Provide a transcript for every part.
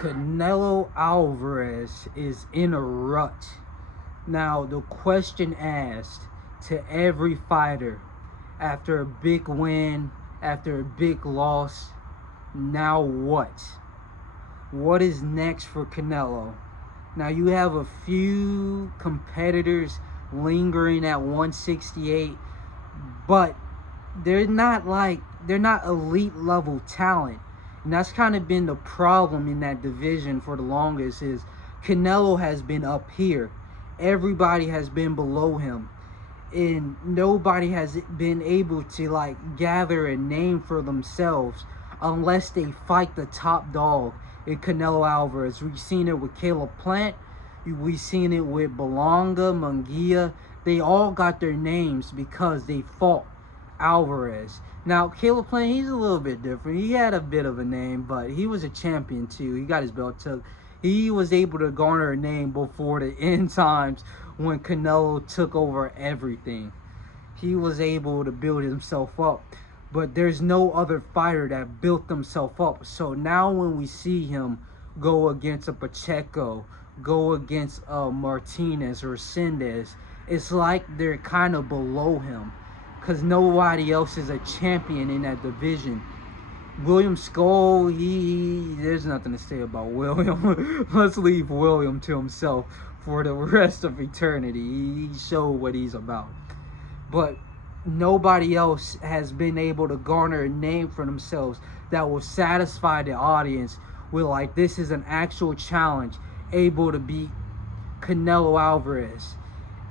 Canelo Alvarez is in a rut. Now, the question asked to every fighter after a big win, after a big loss, now what? What is next for Canelo? Now, you have a few competitors lingering at 168, but they're not elite level talent. And that's kind of been the problem in that division for the longest, is Canelo has been up here. Everybody has been below him. And nobody has been able to gather a name for themselves unless they fight the top dog in Canelo Alvarez. We've seen it with Caleb Plant. We've seen it with Belonga, Munguia. They all got their names because they fought Alvarez. Now, Caleb Plant, he's a little bit different. He had a bit of a name, but he was a champion too. He got his belt took. He was able to garner a name before the end times when Canelo took over everything. He was able to build himself up. But there's no other fighter that built himself up. So now when we see him go against a Pacheco, go against Martinez or Sendez, it's like they're kind of below him, because nobody else is a champion in that division. William Skull, there's nothing to say about William. Let's leave William to himself for the rest of eternity. He showed what he's about. But nobody else has been able to garner a name for themselves that will satisfy the audience with this is an actual challenge, able to beat Canelo Alvarez.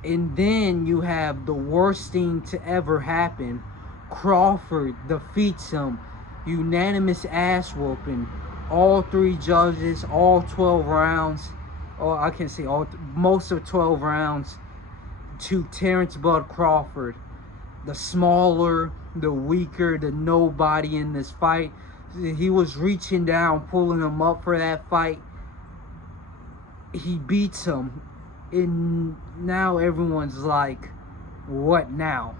And then you have the worst thing to ever happen. Crawford defeats him. Unanimous ass whooping. All 3 judges, all 12 rounds. Or I can't say all, most of 12 rounds to Terence Bud Crawford. The smaller, the weaker, the nobody in this fight. He was reaching down, pulling him up for that fight. He beats him. And now everyone's like, what now?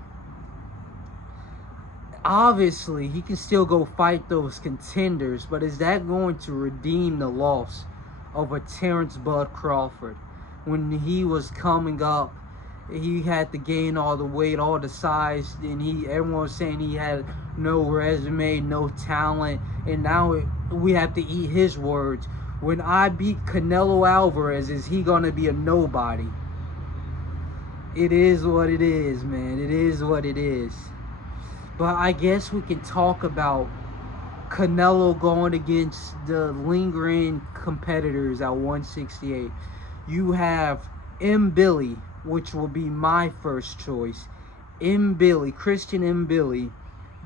Obviously, he can still go fight those contenders, but is that going to redeem the loss of a Terence Bud Crawford? When he was coming up, he had to gain all the weight, all the size, and everyone was saying he had no resume, no talent, and now we have to eat his words. When I beat Canelo Alvarez, is he gonna be a nobody? It is what it is, man. It is what it is. But I guess we can talk about Canelo going against the lingering competitors at 168. You have Mbilli, which will be my first choice. Mbilli, Christian Mbilli,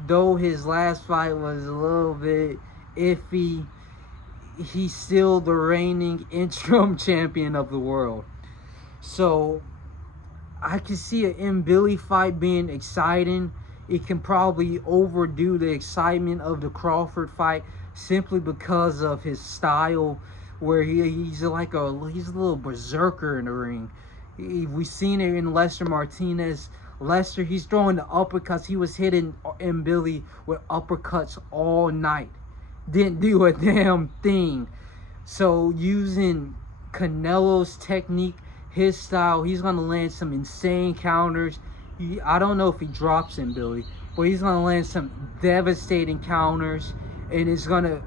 though his last fight was a little bit iffy, he's still the reigning interim champion of the world. So I can see an Mbilli fight being exciting. It can probably overdo the excitement of the Crawford fight simply because of his style, where he's a little berserker in the ring. We've seen it in Lester Martinez. Lester, he's throwing the uppercuts. He was hitting Mbilli with uppercuts all night. Didn't do a damn thing. So using Canelo's technique, his style, he's going to land some insane counters. I don't know if he drops Mbilli, but he's going to land some devastating counters, and it's going to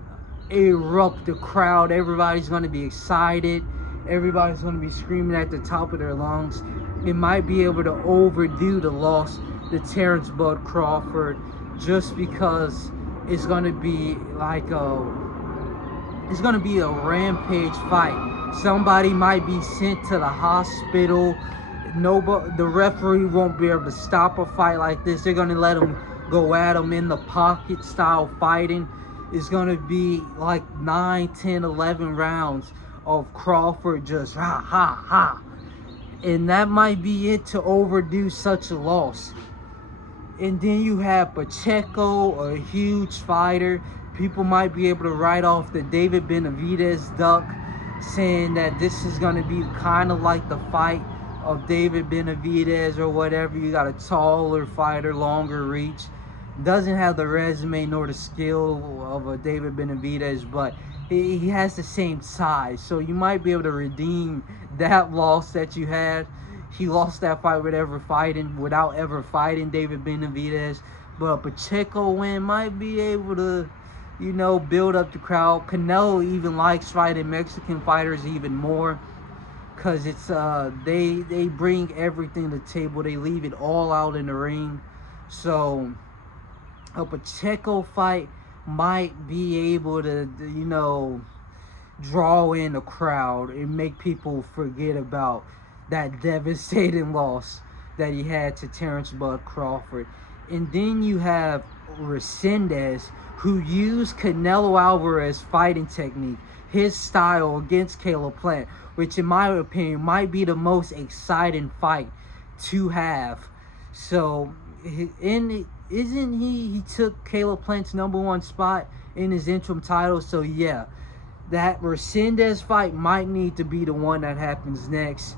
erupt the crowd. Everybody's going to be excited. Everybody's going to be screaming at the top of their lungs. It might be able to overdo the loss to Terence Bud Crawford, just because it's going to be a rampage fight. Somebody might be sent to the hospital. The referee won't be able to stop a fight like this. They're going to let him go at him in the pocket style fighting. It's going to be 9, 10, 11 rounds of Crawford just ha ha ha. And that might be it to overdo such a loss. And then you have Pacheco, a huge fighter. People might be able to write off the David Benavidez duck, saying that this is going to be kind of like the fight of David Benavidez or whatever. You got a taller fighter, longer reach. Doesn't have the resume nor the skill of a David Benavidez, but he has the same size, so you might be able to redeem that loss that you had. He lost that fight without ever fighting David Benavidez, but a Pacheco win might be able to, build up the crowd. Canelo even likes fighting Mexican fighters even more, cause it's they bring everything to the table. They leave it all out in the ring. So a Pacheco fight might be able to, draw in a crowd and make people forget about that devastating loss that he had to Terence Bud Crawford. And then you have Resendez, who used Canelo Alvarez fighting technique, his style against Caleb Plant, which in my opinion might be the most exciting fight to have. So, isn't he took Caleb Plant's #1 spot in his interim title? So yeah, that Resendez fight might need to be the one that happens next.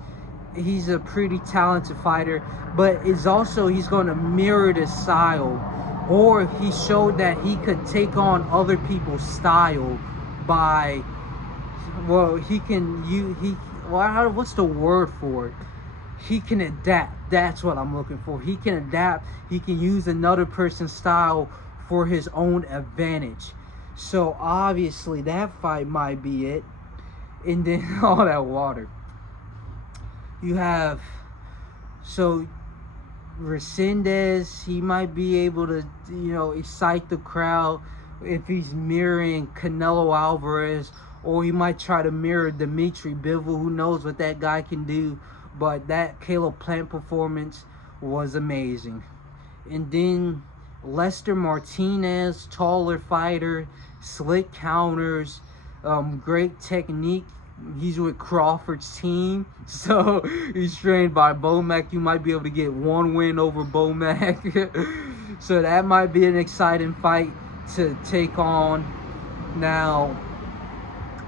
He's a pretty talented fighter, but he's going to mirror the style, or he showed that he could take on other people's style by, what's the word for it? He can adapt. That's what I'm looking for. He can adapt. He can use another person's style for his own advantage. So obviously that fight might be it. And then all that water. You have, so Resendez, he might be able to, excite the crowd if he's mirroring Canelo Alvarez, or he might try to mirror Dimitri Bivol. Who knows what that guy can do? But that Caleb Plant performance was amazing. And then Lester Martinez, taller fighter, slick counters, great technique. He's with Crawford's team, so he's trained by Bomac. You might be able to get one win over Bomac. So that might be an exciting fight to take on. Now,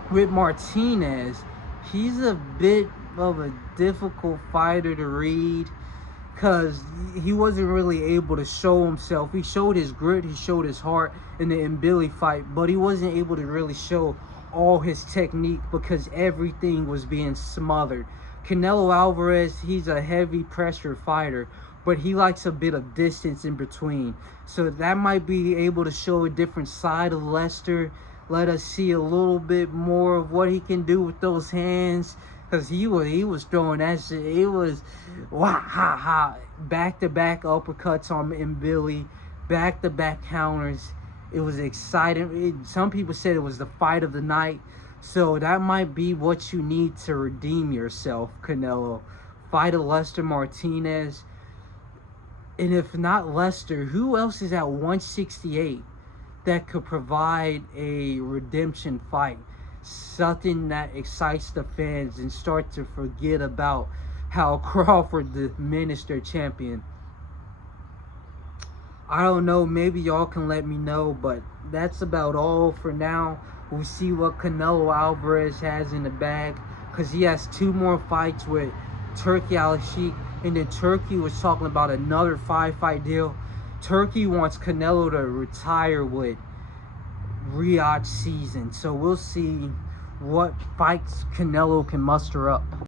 with Martinez, he's a bit of a difficult fighter to read, because he wasn't really able to show himself. He showed his grit, he showed his heart in the Mbilli fight, but he wasn't able to really show all his technique because everything was being smothered. Canelo Alvarez, he's a heavy pressure fighter, but he likes a bit of distance in between. So that might be able to show a different side of Lester. Let us see a little bit more of what he can do with those hands, because he was throwing that shit. It was back-to-back uppercuts on Mbilli, back-to-back counters. It was exciting. Some people said it was the fight of the night. So that might be what you need to redeem yourself, Canelo. Fight a Lester Martinez. And if not Lester, who else is at 168 that could provide a redemption fight? Something that excites the fans and start to forget about how Crawford diminished their champion. I don't know, maybe y'all can let me know, but that's about all for now. We'll see what Canelo Alvarez has in the bag, because he has 2 more fights with Turki Al-Sheikh, and then Turki was talking about another 5-fight deal. Turki wants Canelo to retire with Riyadh season, so we'll see what fights Canelo can muster up.